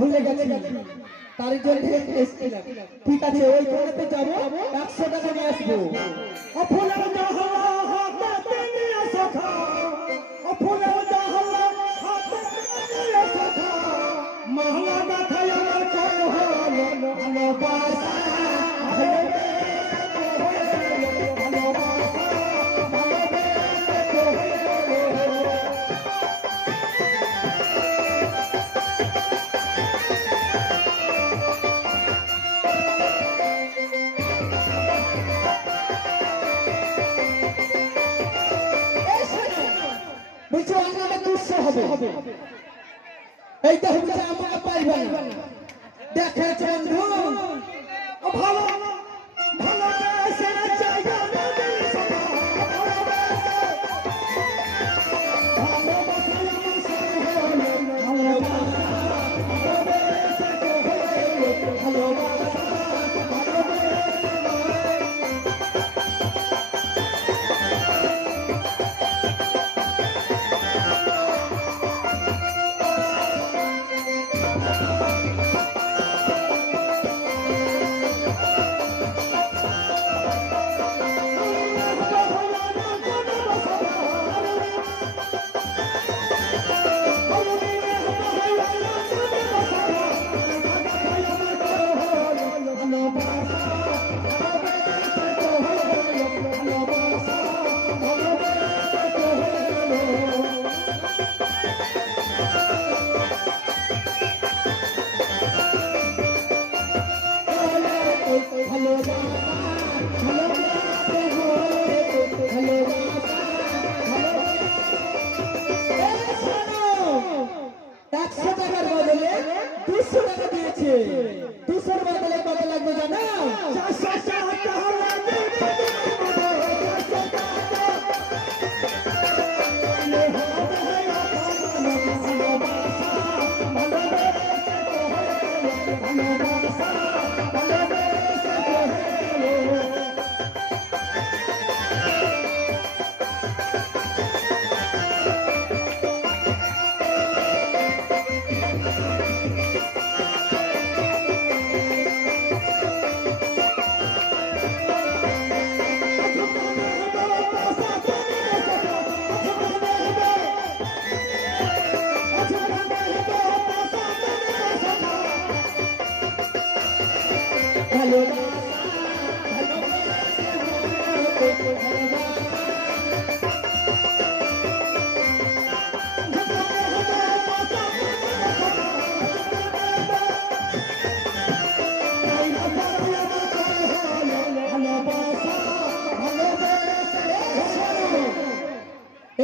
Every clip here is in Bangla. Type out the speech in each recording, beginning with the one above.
ভুলে গেছি তার জন্য এসেছিলাম। ঠিক আছে ওই কোণাতে যাব, 100 টাকা নিয়ে আসবো। এইটা হচ্ছে আমাকে পাইবে না। দেখেছ বন্ধু ভালো ভালো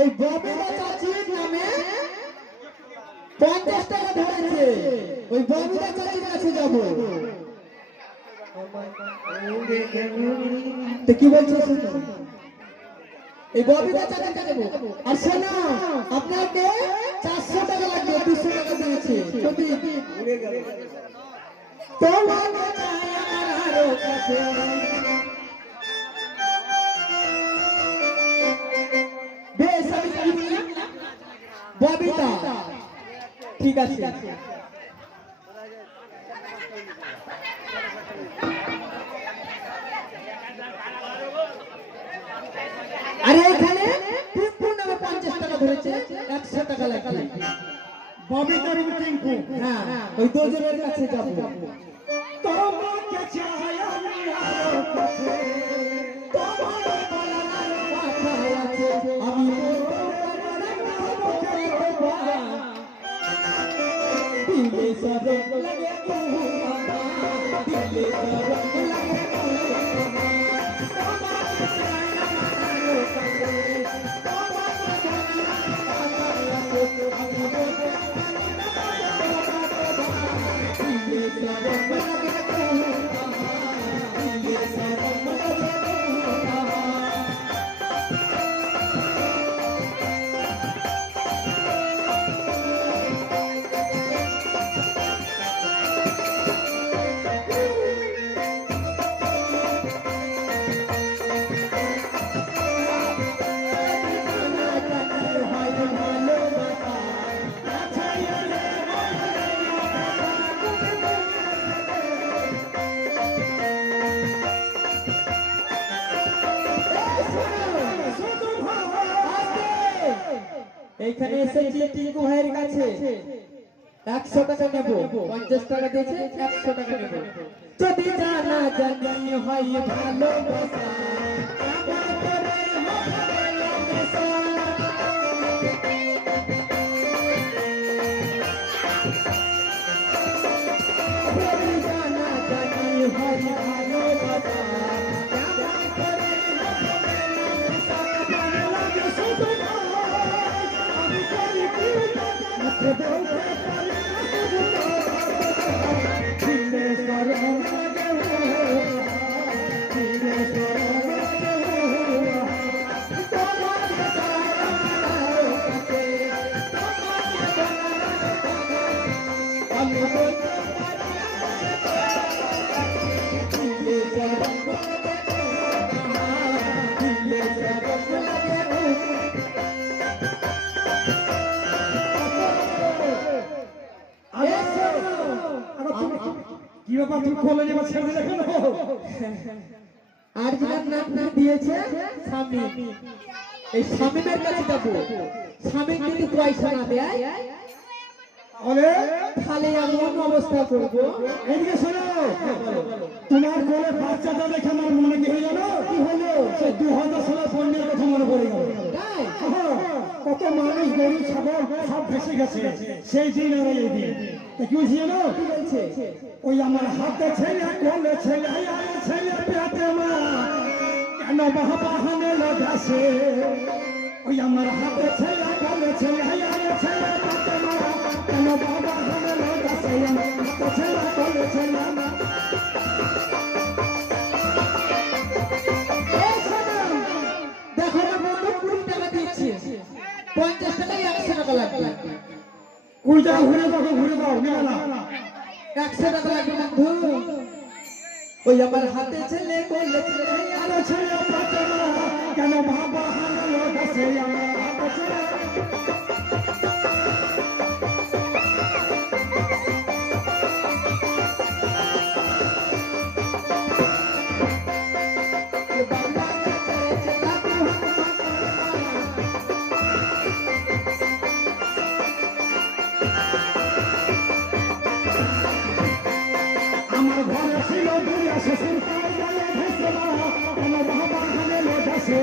এই ববিতা চাচির নামে 50 টাকা ধরেছে। ওই ববিতা চাচির কাছে যাব। তো কি বলছিস? এই ববিতা চাচির কাছে যাব। আর শোনো আপনাকে 400 টাকা লাগবে, 200 টাকা দিয়েছি। যদি উড়ে গেল তোমার চাই আমার আরো কাছে ববিতা। ঠিক আছে ববিতা এবং টিঙ্কু। হ্যাঁ ওই দুজনের কাছে যাবো। তোমাকে চাই আমি আরো কাছে, তোমার গলার পাখায় আছে, আমি দিলে সরম লাগে তোমার, দিলে সরম লাগে তোমার। তোমাকে চাই আমার কাছে, তোমার গলার পাখায় আছে, আমি দিলে সরম লাগে তোমার, দিলে সরম লাগে তোমার। এইখানে এসেছি টিঙ্কু ভাইয়ের কাছে, 100 টাকা নেব, 50 টাকা দিয়েছে, 100 টাকা নেব। যদি জানা জানি হয় ভালোবাসা, আমার করে হবে নেশা। যদি জানা জানি হয় ভালোবাসা, আমার করে হবে নেশা। ভালো লাগে শুধু আমি করি কি মুখে বলতে পারি না শুধু দিলে সরম লাগে দিলে সরম লাগে তোমার চাই আমার কাছে, তোমার আমি বলতে পারি না দিলে সরম লাগে দিলে সরম লাগে। কি ব্যাপার, তুমি কোলে যাবা ছেড়ে দিলে কেন? আর যার নাম দিয়েছে স্বামী, এই স্বামীর কাছে যাবো। স্বামী যদি পয়সা না দেয় আরে তাহলে এমন অবস্থা করবো। এদিকে শোনো, তোমার কোলে বাচ্চাটা দেখে আমার মনে কি হয়ে জানো? কি হলো? সে 2016 সন্ধ্যের কথা মনে পড়ে গেল। তাই? কত মানুষ গরু ছাগল সব ভেসে গেছে সেই দিন আর এই দিন। তা কি হয়েছে জানো? কি বলছে? ওই আমার হাতে ছেলে কোলে ছেলে আরে ছেলে পেটে মা কেন বাহানে লাগাছে। ওই আমার হাতে ছেলে কোলে ছেলে আরে ছেলে পেটে মা কেন বাহানে লাগাছে। আমার হাতে ছেলে কোলে ছেলে মা। দেখো না বন্ধু, 20 টাকা দিচ্ছি, 50 টাকায় 100 টাকা লাগবে। 20 টাকা ঘুরে দাও, ঘুরে দাও, নেবে না। 100 টাকা লাগবে বন্ধু। ওই আমার হাতে ছেলে কোলে ছেলে আরে ছেলে পেটে মা কেন বাহানে লাগাছে। আমার হাতে ছেলে আমার ঘরে ছিল দুনিয়া শ্বশুর পাড়ায় ভেসে কেন বাবা হানে লেগেছে।